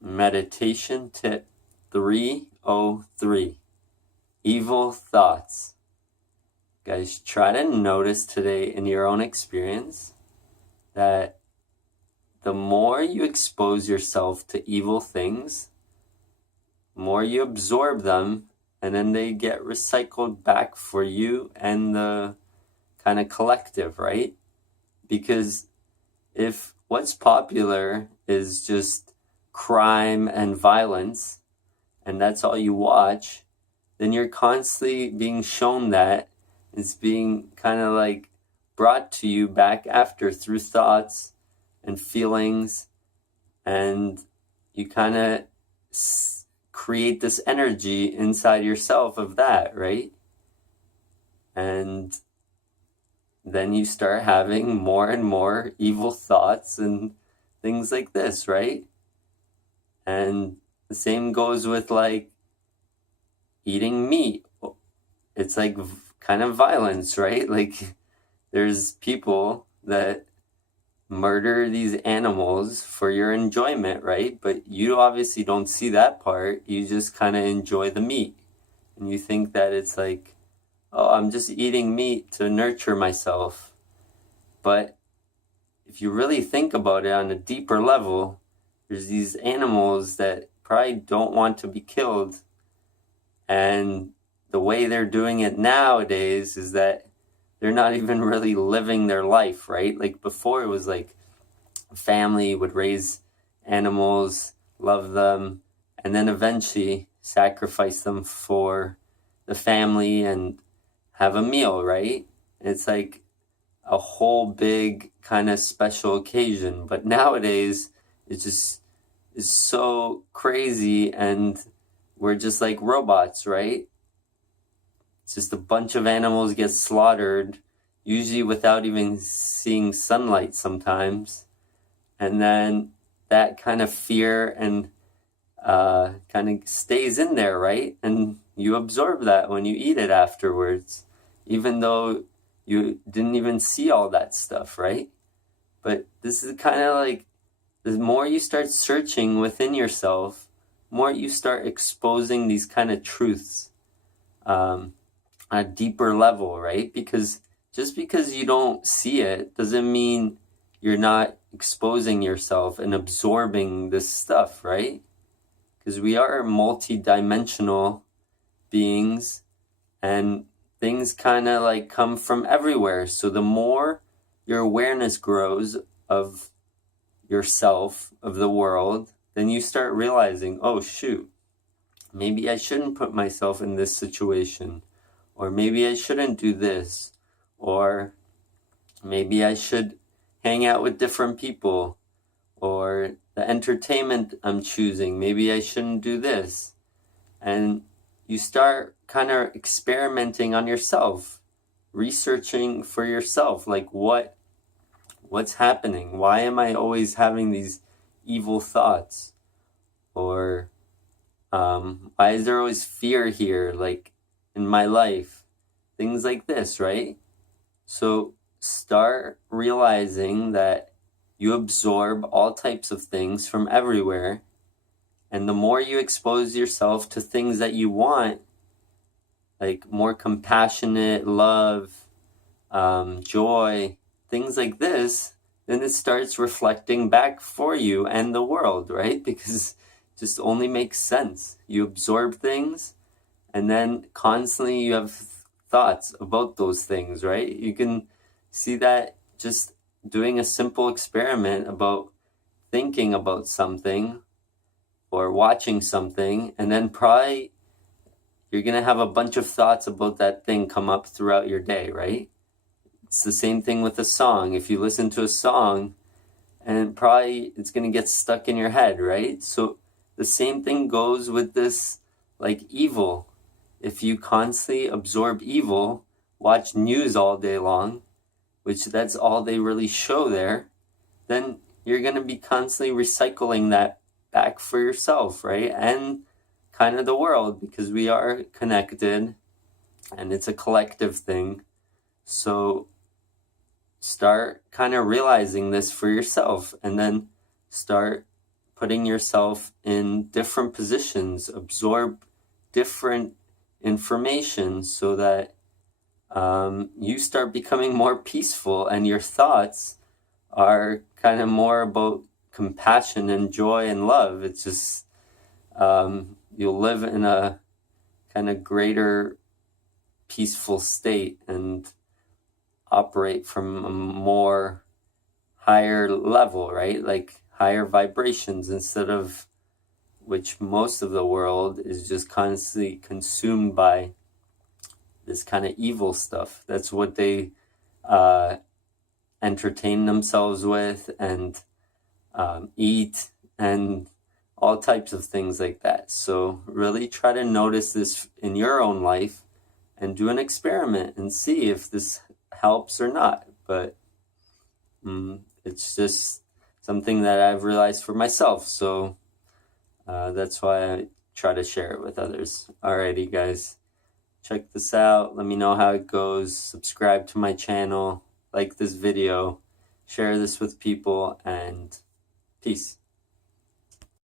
Meditation tip 303. Evil thoughts. Guys, try to notice today in your own experience that the more you expose yourself to evil things, the more you absorb them, and then they get recycled back for you and the kind of collective, right? Because if what's popular is just crime and violence, and that's all you watch, then you're constantly being shown that. It's being kind of like brought to you back after through thoughts and feelings, and you kind of create this energy inside yourself of that, right? And then you start having more and more evil thoughts and things like this, right? And the same goes with like eating meat. It's like kind of violence, right? Like there's people that murder these animals for your enjoyment, right? But you obviously don't see that part. You just kind of enjoy the meat. And you think that it's like, oh, I'm just eating meat to nurture myself. But if you really think about it on a deeper level, there's these animals that probably don't want to be killed. And the way they're doing it nowadays is that they're not even really living their life, right? Like before it was like a family would raise animals, love them, and then eventually sacrifice them for the family and have a meal, right? It's like a whole big kind of special occasion. But nowadays it just is so crazy, and we're just like robots, right? It's just a bunch of animals get slaughtered, usually without even seeing sunlight sometimes. And then that kind of fear and kind of stays in there, right? And you absorb that when you eat it afterwards, even though you didn't even see all that stuff, right? But this is kind of like, the more you start searching within yourself, more you start exposing these kind of truths on a deeper level, right? Because just because you don't see it doesn't mean you're not exposing yourself and absorbing this stuff, right? Because we are multi-dimensional beings, and things kind of like come from everywhere. So the more your awareness grows of yourself, of the world, then you start realizing, oh shoot, maybe I shouldn't put myself in this situation, or maybe I shouldn't do this, or maybe I should hang out with different people, or the entertainment I'm choosing, maybe I shouldn't do this. And you start kind of experimenting on yourself, researching for yourself, like what's happening? Why am I always having these evil thoughts? Or why is there always fear here, like in my life? Things like this, right? So start realizing that you absorb all types of things from everywhere. And the more you expose yourself to things that you want, like more compassionate, love, joy, things like this, then it starts reflecting back for you and the world, right? Because it just only makes sense. You absorb things, and then constantly you have thoughts about those things, right? You can see that just doing a simple experiment about thinking about something or watching something, and then probably you're going to have a bunch of thoughts about that thing come up throughout your day, right? It's the same thing with a song. If you listen to a song, and probably it's going to get stuck in your head, right? So the same thing goes with this, like evil. If you constantly absorb evil, watch news all day long, which that's all they really show there, then you're going to be constantly recycling that back for yourself, right? And kind of the world, because we are connected and it's a collective thing. So start kind of realizing this for yourself, and then start putting yourself in different positions, absorb different information so that you start becoming more peaceful, and your thoughts are kind of more about compassion and joy and love. It's just you'll live in a kind of greater peaceful state and operate from a more higher level, right? Like higher vibrations, instead of which most of the world is just constantly consumed by this kind of evil stuff. That's what they entertain themselves with, and eat, and all types of things like that. So really try to notice this in your own life and do an experiment and see if this helps or not. But it's just something that I've realized for myself. So that's why I try to share it with others. Alrighty, guys. Check this out. Let me know how it goes. Subscribe to my channel. Like this video. Share this with people. And peace.